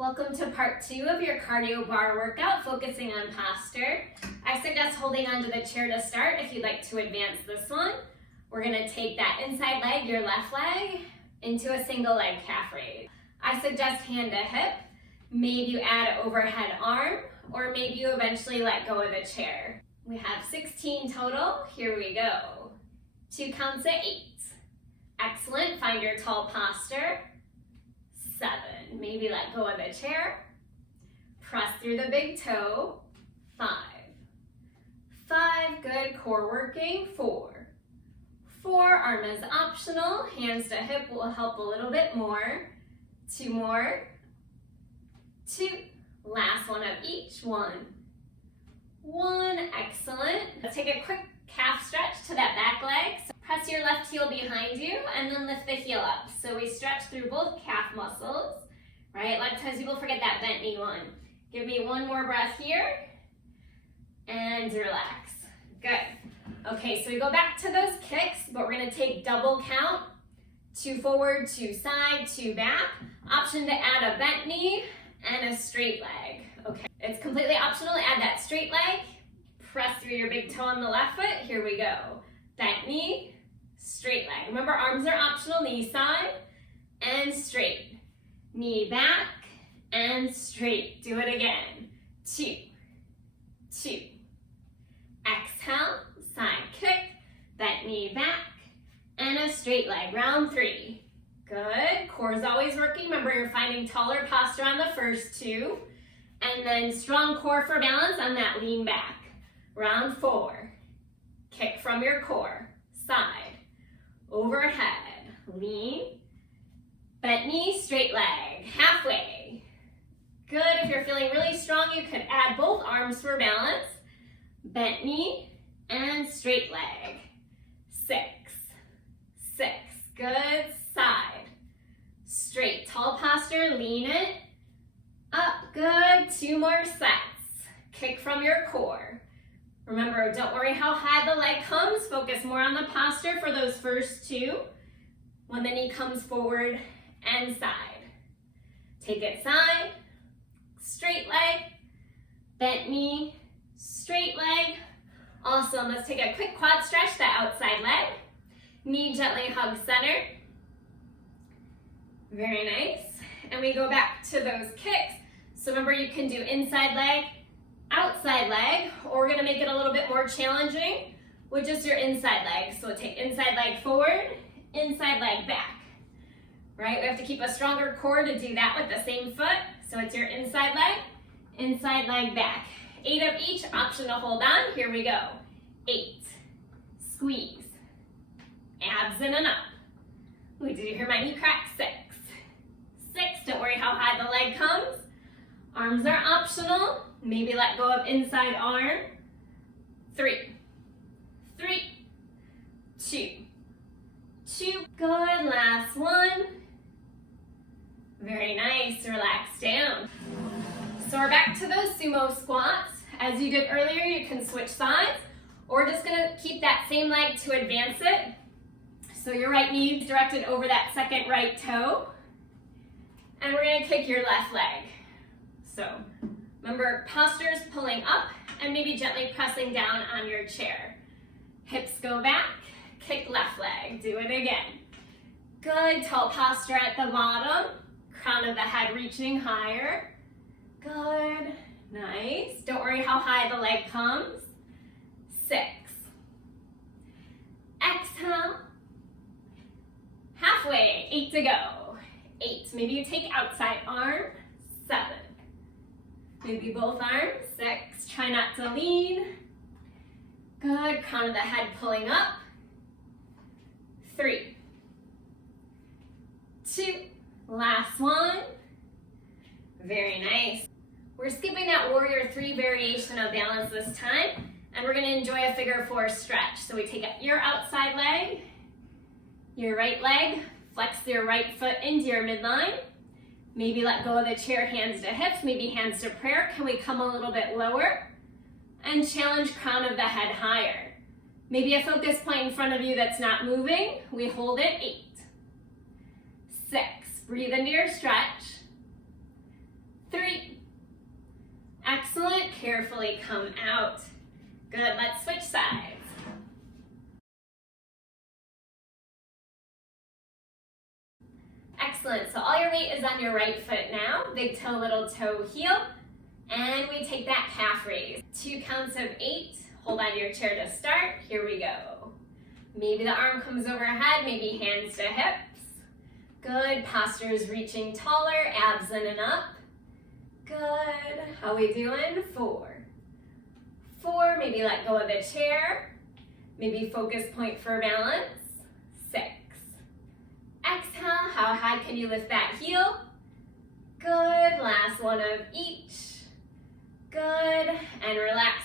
Welcome to part 2 of your cardio bar workout, focusing on posture. I suggest holding onto the chair to start if you'd like to advance this one. We're going to take that inside leg, your left leg, into a single leg calf raise. I suggest hand to hip. Maybe you add an overhead arm, or maybe you eventually let go of the chair. We have 16 total. Here we go. 2 counts at 8. Excellent. Find your tall posture. 7. Maybe let go of the chair. Press through the big toe. 5. 5. Good. Core working. 4. 4. Arm is optional. Hands to hip will help a little bit more. 2 more. 2. Last one of each. 1. 1. Excellent. Let's take a quick calf stretch to that back leg. So press your left heel behind you and then lift the heel up. So we stretch through both calf muscles, right? A lot of times people forget that bent knee one. Give me one more breath here and relax. Good. Okay, so we go back to those kicks, but we're gonna take double count. 2 forward, 2 side, 2 back. Option to add a bent knee and a straight leg. Okay, it's completely optional to add that straight leg. Press through your big toe on the left foot. Here we go. Bent knee, straight leg. Remember, arms are optional. Knee side and straight. Knee back and straight. Do it again. 2, 2. Exhale, side kick, bent knee back, and a straight leg. Round 3. Good. Core is always working. Remember, you're finding taller posture on the first 2. And then strong core for balance on that lean back. Round 4. Kick from your core. Side. Overhead. Lean. Bent knee, straight leg. Halfway. Good. If you're feeling really strong, you could add both arms for balance. Bent knee and straight leg. 6. 6. Good. Side. Straight. Tall posture. Lean it. Up. Good. 2 more sets. Kick from your core. Remember, don't worry how high the leg comes. Focus more on the posture for those first 2. When the knee comes forward and side. Take it side. Straight leg. Bent knee. Straight leg. Awesome. Let's take a quick quad stretch, that outside leg. Knee gently hug center. Very nice. And we go back to those kicks. So remember, you can do inside leg, outside leg, or we're gonna make it a little bit more challenging with just your inside leg. So take inside leg forward, inside leg back, right? We have to keep a stronger core to do that with the same foot. So it's your inside leg back. 8 of each, option to hold on. Here we go. 8, squeeze, abs in and up. Ooh, did you hear my knee crack? 6, 6, don't worry how high the leg comes. Arms are optional. Maybe let go of inside arm. 3, 3, 2, 2. Good, last one. Very nice, relax down. So we're back to those sumo squats. As you did earlier, you can switch sides, or we're just gonna keep that same leg to advance it. So your right knee is directed over that second right toe, and we're gonna kick your left leg. So remember, posture is pulling up and maybe gently pressing down on your chair. Hips go back, kick left leg. Do it again. Good, tall posture at the bottom. Crown of the head reaching higher. Good, nice. Don't worry how high the leg comes. 6. Exhale. Halfway, 8 to go. 8, maybe you take outside arm. 7. Maybe both arms. 6, try not to lean. Good, crown of the head pulling up. 3, 2, last one. Very nice. We're skipping that warrior 3 variation of balance this time, and we're gonna enjoy a figure 4 stretch. So we take your outside leg, your right leg, flex your right foot into your midline. Maybe let go of the chair, hands to hips, maybe hands to prayer. Can we come a little bit lower? And challenge crown of the head higher. Maybe a focus point in front of you that's not moving. We hold it. 8, 6, breathe into your stretch. carefully come out. Good, let's switch sides. Excellent, so all your weight is on your right foot now. Big toe, little toe, heel. And we take that calf raise. 2 counts of 8. Hold on to your chair to start. Here we go. Maybe the arm comes overhead, maybe hands to hips. Good, posture is reaching taller, abs in and up. Good, how we doing? 4. 4, maybe let go of the chair. Maybe focus point for balance. 6. Exhale, how high can you lift that heel? Good, last one of each. Good, and relax.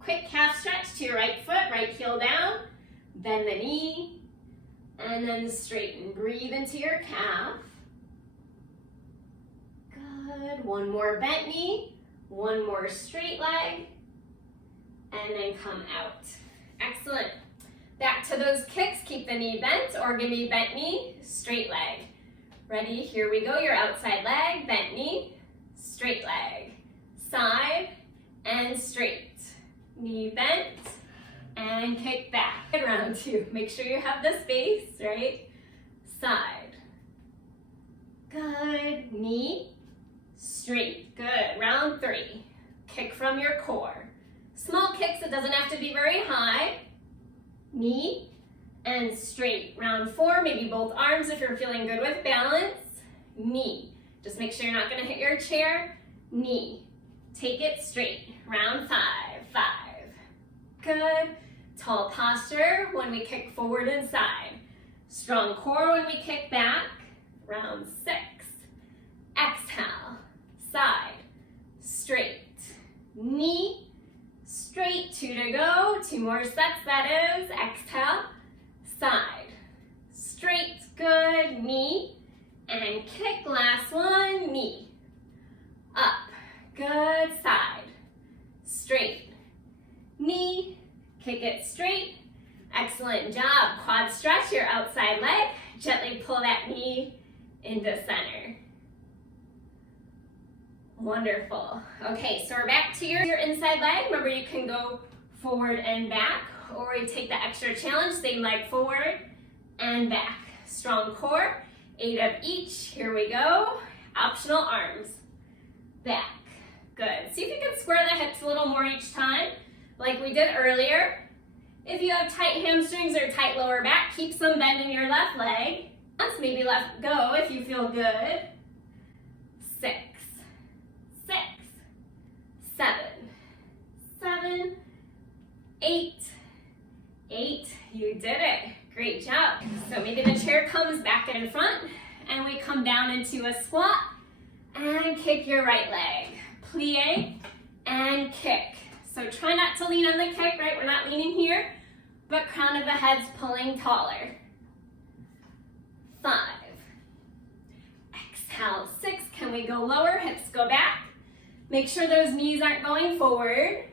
Quick calf stretch to your right foot, right heel down. Bend the knee, and then straighten. Breathe into your calf. Good, one more bent knee, one more straight leg, and then come out. Excellent. Back to those kicks, keep the knee bent, or give me bent knee, straight leg. Ready, here we go, your outside leg, bent knee, straight leg. Side and straight. Knee bent and kick back. Round 2, make sure you have the space, right? Side. Good, knee, straight, good. Round 3, kick from your core. Small kicks, it doesn't have to be very high. Knee and straight. Round 4, maybe both arms if you're feeling good with balance. Knee, just make sure you're not gonna hit your chair. Knee, take it straight. Round 5, 5. Good, tall posture when we kick forward and side. Strong core when we kick back. Round 6. Exhale, side, straight, knee, straight, 2 to go, 2 more sets that is. Exhale, side, straight, good, knee, and kick, last one, knee, up, good, side, straight, knee, kick it straight, excellent job. Quad stretch your outside leg, gently pull that knee into center. Wonderful. Okay, so we're back to your inside leg. Remember, you can go forward and back, or you take the extra challenge, same leg forward and back. Strong core, 8 of each. Here we go. Optional arms. Back. Good. See if you can square the hips a little more each time, like we did earlier. If you have tight hamstrings or tight lower back, keep some bend in your left leg. Maybe let go if you feel good. 6, 6, 7, 7, 8, 8. You did it. Great job. So maybe the chair comes back in front and we come down into a squat and kick your right leg. Plie and kick. So try not to lean on the kick, right? We're not leaning here, but crown of the head's pulling taller. 5. Exhale, 6. Can we go lower? Hips go back. Make sure those knees aren't going forward.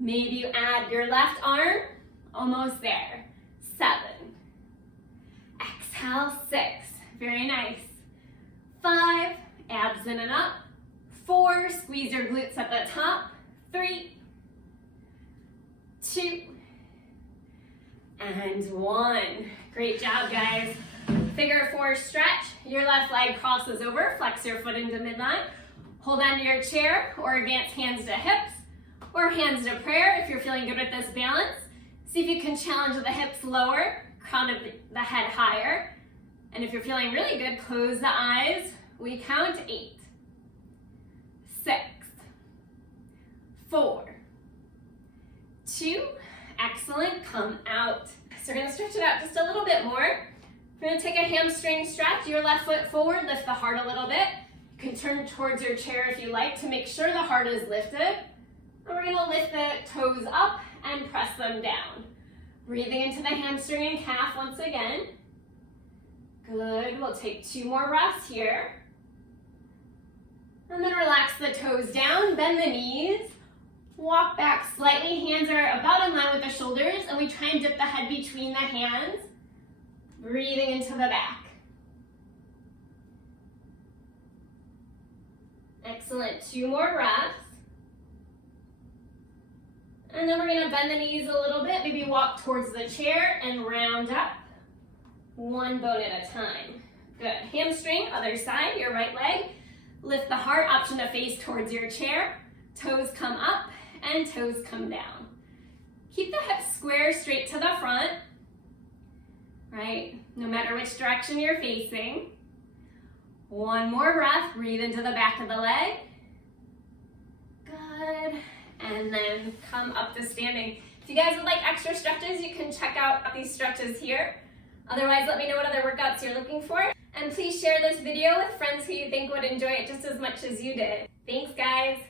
Maybe you add your left arm. Almost there. 7. Exhale, 6. Very nice. 5. Abs in and up. 4. Squeeze your glutes at the top. 3, 2, and 1. Great job, guys. Figure 4 stretch. Your left leg crosses over. Flex your foot into midline. Hold on to your chair or advance hands to hips or hands to prayer if you're feeling good with this balance. See if you can challenge the hips lower, crown of the head higher. And if you're feeling really good, close the eyes. We count 8, 6, 4, 2, excellent, come out. So we're gonna stretch it out just a little bit more. We're gonna take a hamstring stretch, your left foot forward, lift the heart a little bit. You can turn towards your chair if you like to make sure the heart is lifted. And we're gonna lift the toes up and press them down. Breathing into the hamstring and calf once again. Good, we'll take 2 more breaths here. And then relax the toes down, bend the knees. Walk back slightly, hands are about in line with the shoulders, and we try and dip the head between the hands. Breathing into the back. Excellent, 2 more breaths. And then we're gonna bend the knees a little bit, maybe walk towards the chair and round up. One bone at a time. Good. Hamstring, other side, your right leg. Lift the heart, option to face towards your chair. Toes come up and toes come down. Keep the hips square straight to the front, right? No matter which direction you're facing. One more breath, breathe into the back of the leg. Good. And then come up to standing. If you guys would like extra stretches, you can check out these stretches here. Otherwise, let me know what other workouts you're looking for. And please share this video with friends who you think would enjoy it just as much as you did. Thanks, guys.